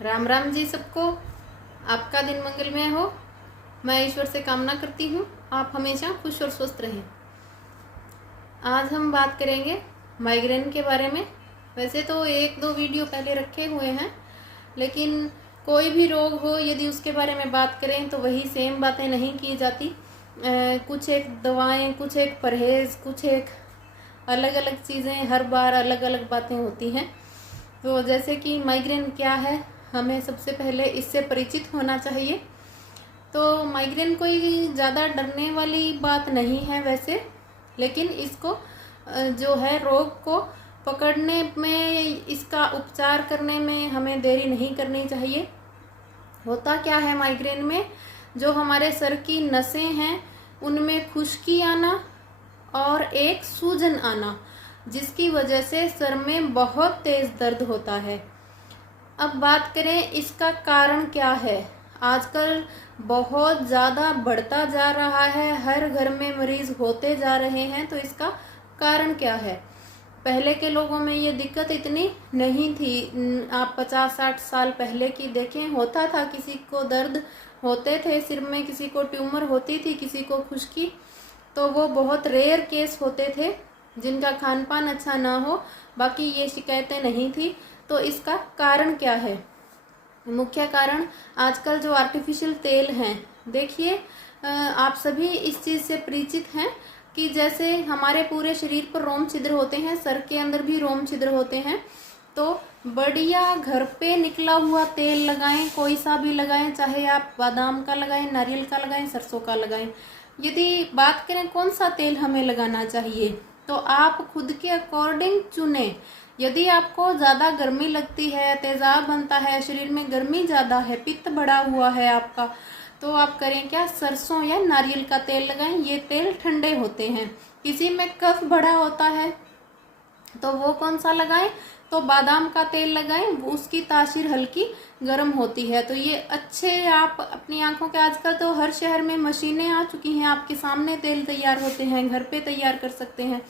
राम राम जी सबको। आपका दिन मंगलमय हो। मैं ईश्वर से कामना करती हूँ आप हमेशा खुश और स्वस्थ रहें। आज हम बात करेंगे माइग्रेन के बारे में। वैसे तो एक दो वीडियो पहले रखे हुए हैं, लेकिन कोई भी रोग हो यदि उसके बारे में बात करें तो वही सेम बातें नहीं की जाती। कुछ एक दवाएं, कुछ एक परहेज, कुछ एक अलग अलग चीज़ें, हर बार अलग अलग बातें होती हैं। तो जैसे कि माइग्रेन क्या है, हमें सबसे पहले इससे परिचित होना चाहिए। तो माइग्रेन कोई ज़्यादा डरने वाली बात नहीं है वैसे, लेकिन इसको जो है रोग को पकड़ने में, इसका उपचार करने में हमें देरी नहीं करनी चाहिए। होता क्या है माइग्रेन में, जो हमारे सर की नसें हैं उनमें खुश्की आना और एक सूजन आना, जिसकी वजह से सर में बहुत तेज दर्द होता है। अब बात करें इसका कारण क्या है। आजकल बहुत ज़्यादा बढ़ता जा रहा है, हर घर में मरीज होते जा रहे हैं। तो इसका कारण क्या है। पहले के लोगों में ये दिक्कत इतनी नहीं थी। आप 50-60 साल पहले की देखें, होता था किसी को दर्द होते थे सिर में, किसी को ट्यूमर होती थी, किसी को खुश्की, तो वो बहुत रेयर केस होते थे जिनका खान पान अच्छा ना हो, बाकी ये शिकायतें नहीं थी। तो इसका कारण क्या है। मुख्य कारण आजकल जो आर्टिफिशियल तेल हैं, देखिए आप सभी इस चीज़ से परिचित हैं कि जैसे हमारे पूरे शरीर पर रोम छिद्र होते हैं, सर के अंदर भी रोम छिद्र होते हैं। तो बढ़िया घर पे निकला हुआ तेल लगाएं, कोई सा भी लगाएं, चाहे आप बादाम का लगाएं, नारियल का लगाएं, सरसों का लगाएं। यदि बात करें कौन सा तेल हमें लगाना चाहिए, तो आप खुद के अकॉर्डिंग चुने। यदि आपको ज़्यादा गर्मी लगती है, तेजाब बनता है, शरीर में गर्मी ज़्यादा है, पित्त बढ़ा हुआ है आपका, तो आप करें क्या, सरसों या नारियल का तेल लगाएं। ये तेल ठंडे होते हैं। किसी में कफ बढ़ा होता है तो वो कौन सा लगाएं, तो बादाम का तेल लगाएं, उसकी तासीर हल्की गर्म होती है। तो ये अच्छे, आप अपनी आंखों के, आजकल तो हर शहर में मशीनें आ चुकी हैं, आपके सामने तेल तैयार होते हैं, घर पे तैयार कर सकते हैं।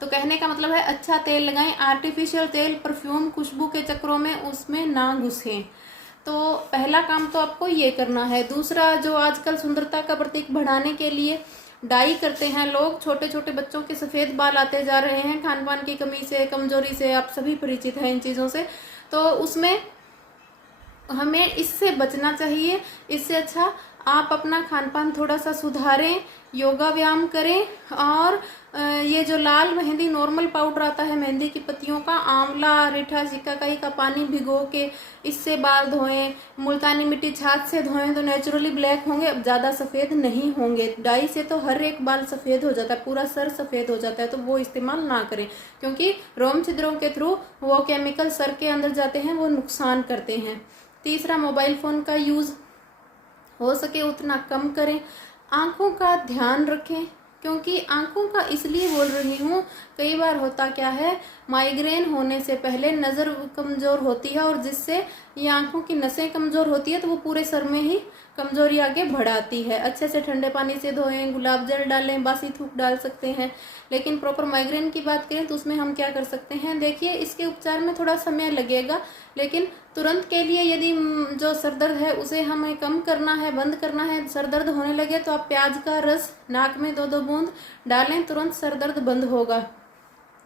तो कहने का मतलब है अच्छा तेल लगाएं। आर्टिफिशियल तेल, परफ्यूम, खुशबू के चक्रों में उसमें ना घुसें। तो पहला काम तो आपको ये करना है। दूसरा, जो आजकल सुंदरता का प्रतीक बढ़ाने के लिए डाई करते हैं लोग, छोटे छोटे बच्चों के सफ़ेद बाल आते जा रहे हैं खान पान की कमी से, कमजोरी से, आप सभी परिचित हैं इन चीज़ों से। तो उसमें हमें इससे बचना चाहिए। इससे अच्छा आप अपना खान पान थोड़ा सा सुधारें, योगा व्यायाम करें, और ये जो लाल मेहंदी नॉर्मल पाउडर आता है मेहंदी की पत्तियों का, आंवला, रीठा, सिकाकाई का पानी भिगो के इससे बाल धोएं, मुल्तानी मिट्टी छाछ से धोएं तो नेचुरली ब्लैक होंगे, अब ज़्यादा सफ़ेद नहीं होंगे। डाई से तो हर एक बाल सफ़ेद हो जाता है, पूरा सर सफ़ेद हो जाता है, तो वो इस्तेमाल ना करें, क्योंकि रोम छिद्रों के थ्रू वो केमिकल सर के अंदर जाते हैं, वो नुकसान करते हैं। तीसरा, मोबाइल फ़ोन का यूज़ हो सके उतना कम करें। आँखों का ध्यान रखें, क्योंकि आँखों का इसलिए बोल रही हूँ, कई बार होता क्या है, माइग्रेन होने से पहले नज़र कमज़ोर होती है, और जिससे ये आँखों की नसें कमज़ोर होती है तो वो पूरे सर में ही कमजोरी आगे बढ़ाती है। अच्छे से ठंडे पानी से धोएं, गुलाब जल डालें, बासी थूक डाल सकते हैं। लेकिन प्रॉपर माइग्रेन की बात करें तो उसमें हम क्या कर सकते हैं। देखिए, इसके उपचार में थोड़ा समय लगेगा, लेकिन तुरंत के लिए यदि जो सर दर्द है उसे हमें कम करना है, बंद करना है, सर दर्द होने लगे तो आप प्याज का रस नाक में 2-2 बूंद डालें, तुरंत सर दर्द बंद होगा।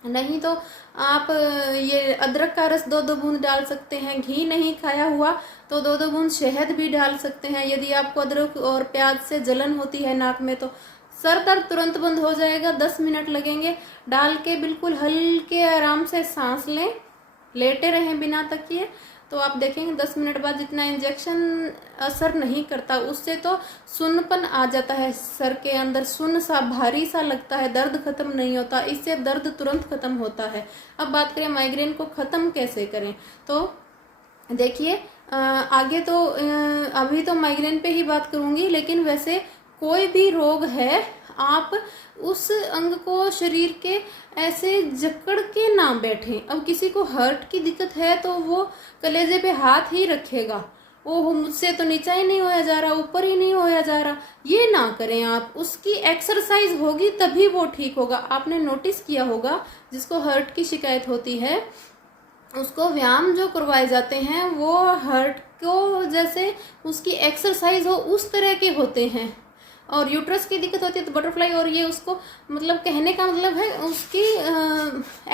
नहीं तो आप ये अदरक का रस 2-2 बूंद डाल सकते हैं। घी नहीं खाया हुआ तो 2-2 बूंद शहद भी डाल सकते हैं। यदि आपको अदरक और प्याज से जलन होती है नाक में, तो सर दर्द तुरंत बंद हो जाएगा। 10 मिनट लगेंगे। डाल के बिल्कुल हल्के आराम से सांस लें, लेटे रहें बिना तकिए, तो आप देखेंगे 10 मिनट बाद जितना इंजेक्शन असर नहीं करता, उससे तो सुन्नपन आ जाता है सर के अंदर, सुन्न सा भारी सा लगता है, दर्द खत्म नहीं होता। इससे दर्द तुरंत खत्म होता है। अब बात करें माइग्रेन को खत्म कैसे करें, तो देखिए आगे तो अभी तो माइग्रेन पे ही बात करूंगी, लेकिन वैसे कोई भी रोग है, आप उस अंग को शरीर के ऐसे जकड़ के ना बैठें। अब किसी को हार्ट की दिक्कत है तो वो कलेजे पे हाथ ही रखेगा, वो मुझसे तो नीचा ही नहीं होया जा रहा, ऊपर ही नहीं होया जा रहा, ये ना करें आप। उसकी एक्सरसाइज होगी तभी वो ठीक होगा। आपने नोटिस किया होगा, जिसको हार्ट की शिकायत होती है उसको व्यायाम जो करवाए जाते हैं वो हार्ट को जैसे उसकी एक्सरसाइज हो उस तरह के होते हैं। और यूट्रस की दिक्कत होती है तो बटरफ्लाई, और ये उसको मतलब कहने का मतलब है उसकी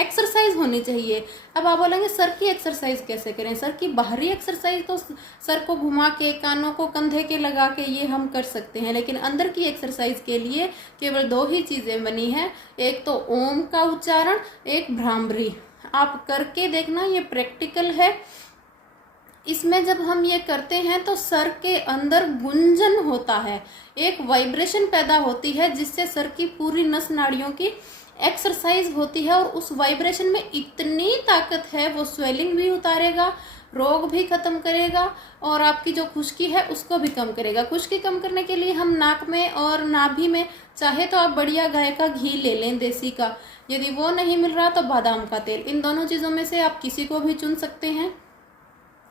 एक्सरसाइज होनी चाहिए। अब आप बोलेंगे सर की एक्सरसाइज कैसे करें? सर की बाहरी एक्सरसाइज तो सर को घुमा के, कानों को कंधे के लगा के ये हम कर सकते हैं, लेकिन अंदर की एक्सरसाइज के लिए केवल 2 ही चीज़ें बनी है, एक तो ओम का उच्चारण, एक भ्रामरी। आप करके देखना, ये प्रैक्टिकल है। इसमें जब हम ये करते हैं तो सर के अंदर गुंजन होता है, एक वाइब्रेशन पैदा होती है जिससे सर की पूरी नस नाड़ियों की एक्सरसाइज होती है, और उस वाइब्रेशन में इतनी ताकत है वो स्वेलिंग भी उतारेगा, रोग भी खत्म करेगा, और आपकी जो खुश्की है उसको भी कम करेगा। खुश्की कम करने के लिए हम नाक में और नाभि में चाहे तो आप बढ़िया गाय का घी ले लें, देसी का। यदि वो नहीं मिल रहा तो बादाम का तेल। इन दोनों चीज़ों में से आप किसी को भी चुन सकते हैं।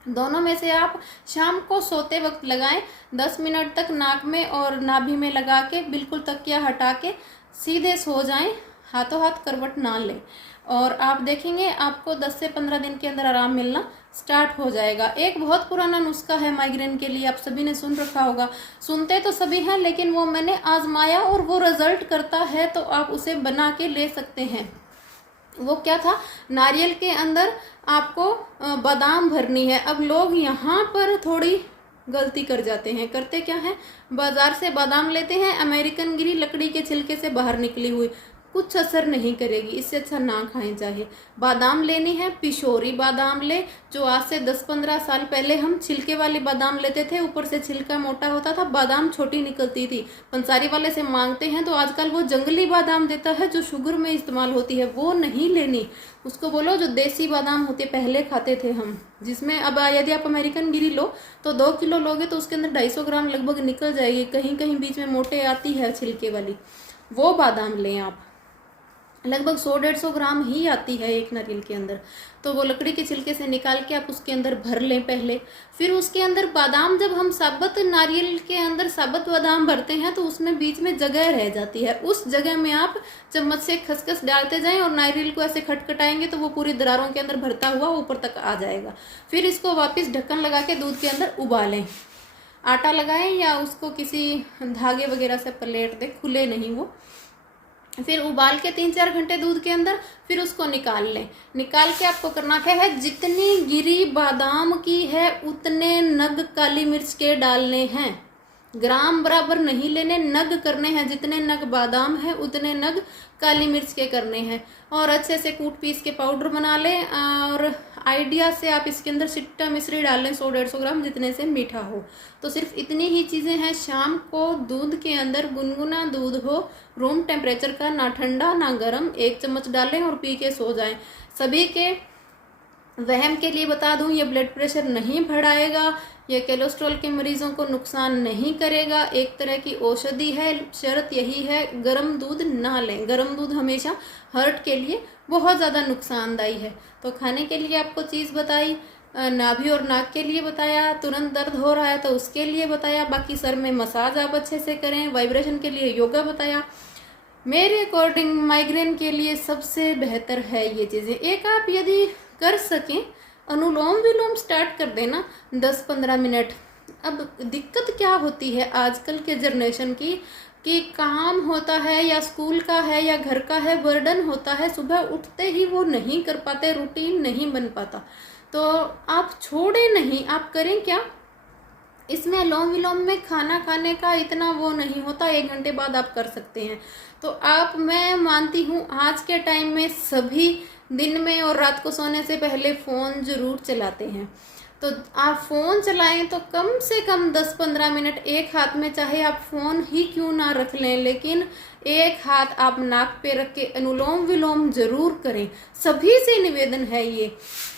दोनों में से आप शाम को सोते वक्त लगाएं, 10 मिनट तक नाक में और नाभि में लगा के बिल्कुल तकिया हटा के सीधे सो जाएं, हाथों हाथ करवट ना लें, और आप देखेंगे आपको 10 से 15 दिन के अंदर आराम मिलना स्टार्ट हो जाएगा। एक बहुत पुराना नुस्खा है माइग्रेन के लिए, आप सभी ने सुन रखा होगा, सुनते तो सभी हैं, लेकिन वो मैंने आजमाया और वो रिजल्ट करता है, तो आप उसे बना के ले सकते हैं। वो क्या था? नारियल के अंदर आपको बादाम भरनी है। अब लोग यहाँ पर थोड़ी गलती कर जाते हैं। करते क्या है? बाजार से बादाम लेते हैं, अमेरिकन गिरी लकड़ी के छिलके से बाहर निकली हुई, कुछ असर नहीं करेगी, इससे अच्छा ना खाएं। चाहे बादाम लेनी है, पिशोरी बादाम ले, जो आज से 10-15 साल पहले हम छिलके वाली बादाम लेते थे, ऊपर से छिलका मोटा होता था, बादाम छोटी निकलती थी। पंसारी वाले से मांगते हैं तो आजकल वो जंगली बादाम देता है जो शुगर में इस्तेमाल होती है, वो नहीं लेनी। उसको बोलो जो देसी बादाम होते पहले खाते थे हम, जिसमें अब यदि आप अमेरिकन गिरी लो तो 2 किलो लोगे तो उसके अंदर 250 ग्राम लगभग निकल जाएगी, कहीं कहीं बीच में मोटे आती है छिलके वाली, वो बादाम लें आप। लगभग 100-150 ग्राम ही आती है एक नारियल के अंदर। तो वो लकड़ी के छिलके से निकाल के आप उसके अंदर भर लें पहले। फिर उसके अंदर बादाम, जब हम साबुत नारियल के अंदर साबुत बादाम भरते हैं तो उसमें बीच में जगह रह जाती है, उस जगह में आप चम्मच से खसखस डालते जाएं और नारियल को ऐसे खटखटाएंगे तो वो पूरी दरारों के अंदर भरता हुआ ऊपर तक आ जाएगा। फिर इसको वापस ढक्कन लगा के दूध के अंदर उबालें। आटा लगाएं या उसको किसी धागे वगैरह से पलेट दें, खुले नहीं वो। फिर उबाल के 3-4 घंटे दूध के अंदर, फिर उसको निकाल लें। निकाल के आपको करना क्या है? जितनी गिरी बादाम की है उतने नग काली मिर्च के डालने हैं। ग्राम बराबर नहीं लेने, नग करने हैं। जितने नग बादाम है उतने नग काली मिर्च के करने हैं, और अच्छे से कूट पीस के पाउडर बना लें। और आइडिया से आप इसके अंदर सिट्टा मिश्री डाल लें 100-150 ग्राम, जितने से मीठा हो। तो सिर्फ इतनी ही चीज़ें हैं। शाम को दूध के अंदर गुनगुना दूध हो, रूम टेम्परेचर का, ना ठंडा ना गर्म, 1 चम्मच डालें और पी के सो जाएं। सभी के वहम के लिए बता दूं, ये ब्लड प्रेशर नहीं बढ़ाएगा, ये कोलेस्ट्रॉल के मरीजों को नुकसान नहीं करेगा, एक तरह की औषधि है। शर्त यही है गर्म दूध ना लें। गर्म दूध हमेशा हार्ट के लिए बहुत ज़्यादा नुकसानदायी है। तो खाने के लिए आपको चीज़ बताई, नाभि और नाक के लिए बताया, तुरंत दर्द हो रहा है तो उसके लिए बताया, बाकी सर में मसाज आप अच्छे से करें, वाइब्रेशन के लिए योगा बताया। मेरे अकॉर्डिंग माइग्रेन के लिए सबसे बेहतर है ये चीज़ें। एक आप यदि कर सकें, अनुलोम विलोम स्टार्ट कर देना 10-15 मिनट। अब दिक्कत क्या होती है आजकल के जनरेशन की, कि काम होता है या स्कूल का है या घर का है, बर्डन होता है, सुबह उठते ही वो नहीं कर पाते, रूटीन नहीं बन पाता। तो आप छोड़े नहीं, आप करें क्या? इसमें अनुलोम विलोम में खाना खाने का इतना वो नहीं होता, 1 घंटे बाद आप कर सकते हैं। तो मैं मानती हूँ आज के टाइम में सभी दिन में और रात को सोने से पहले फ़ोन ज़रूर चलाते हैं। तो आप फ़ोन चलाएं तो कम से कम 10-15 मिनट एक हाथ में, चाहे आप फ़ोन ही क्यों ना रख लें, लेकिन एक हाथ आप नाक पे रख के अनुलोम विलोम ज़रूर करें। सभी से निवेदन है ये।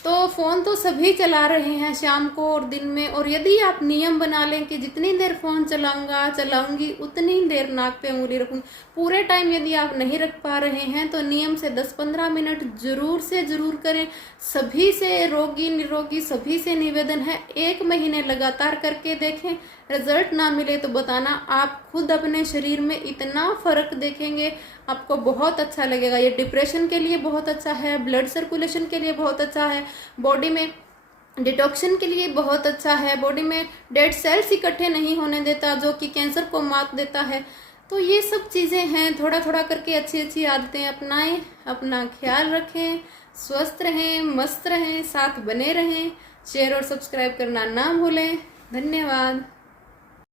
तो फ़ोन तो सभी चला रहे हैं शाम को और दिन में, और यदि आप नियम बना लें कि जितनी देर फ़ोन चलाऊंगी उतनी देर नाक पे उंगली रखूंगी, पूरे टाइम यदि आप नहीं रख पा रहे हैं तो नियम से 10-15 मिनट ज़रूर से ज़रूर करें। सभी से रोगी निरोगी सभी से निवेदन है, 1 महीने लगातार करके देखें, रिजल्ट ना मिले तो बताना। आप खुद अपने शरीर में इतना फ़र्क देखेंगे आपको बहुत अच्छा लगेगा। ये डिप्रेशन के लिए बहुत अच्छा है, ब्लड सर्कुलेशन के लिए बहुत अच्छा है, बॉडी में डिटॉक्शन के लिए बहुत अच्छा है, बॉडी में डेड सेल्स इकट्ठे नहीं होने देता जो कि कैंसर को मात देता है। तो ये सब चीज़ें हैं, थोड़ा थोड़ा करके अच्छी अच्छी आदतें अपनाएं, अपना ख्याल रखें, स्वस्थ रहें, मस्त रहें, साथ बने रहें। शेयर और सब्सक्राइब करना ना भूलें। धन्यवाद।